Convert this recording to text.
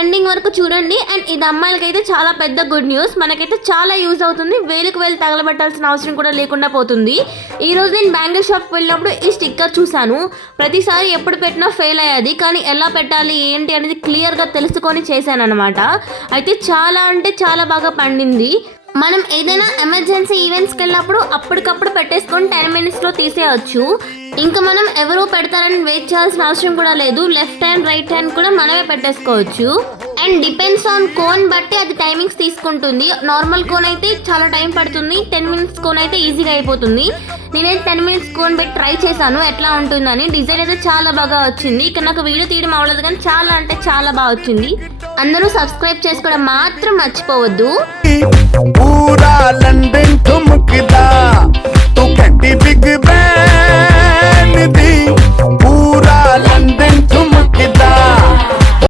Ending వరకు చూడండి. And ఇది అమ్మాయిలకైతే చాలా పెద్ద గుడ్ న్యూస్, మనకైతే చాలా యూజ్ అవుతుంది. వేలుకు వేలు తగలబెట్టాల్సిన అవసరం కూడా లేకుండా పోతుంది. ఈరోజు నేను బ్యాంగిల్ షాప్కి వెళ్ళినప్పుడు ఈ స్టిక్కర్ చూశాను. ప్రతిసారి ఎప్పుడు పెట్టినా ఫెయిల్ అయ్యేది, కానీ ఎలా పెట్టాలి ఏంటి అనేది క్లియర్గా తెలుసుకొని చేశాను అనమాట. అయితే చాలా అంటే చాలా బాగా పండింది. మనం ఏదైనా ఎమర్జెన్సీ ఈవెంట్స్కి వెళ్ళినప్పుడు అప్పటికప్పుడు పెట్టేసుకొని 10 minutesలో తీసేయచ్చు. ఇంకా మనం ఎవరో పెడతారని వెయిట్ చేయాల్సిన అవసరం కూడా లేదు. లెఫ్ట్ హ్యాండ్ రైట్ హ్యాండ్ కూడా మనమే పెట్టేసుకోవచ్చు. అండ్ డిపెండ్స్ ఆన్ కోన్ బట్టి అది టైమింగ్స్ తీసుకుంటుంది. నార్మల్ కోన్ అయితే చాలా టైం పడుతుంది, 10 minutes కోన్ అయితే ఈజీగా అయిపోతుంది. నేనైతే 10 minutes కోన్ పెట్టి ట్రై చేశాను ఎట్లా ఉంటుందని. డిజైన్ అయితే చాలా బాగా వచ్చింది. ఇక్కడ నాకు వీడియో తీయడం అవ్వలేదు, కానీ చాలా అంటే చాలా బాగా వచ్చింది. అందరూ సబ్స్క్రైబ్ చేసుకోవడం మాత్రం మర్చిపోవద్దు. पूरा लंदन ठुमकदा तो कड्डी बिग बैन दी पूरा लंदन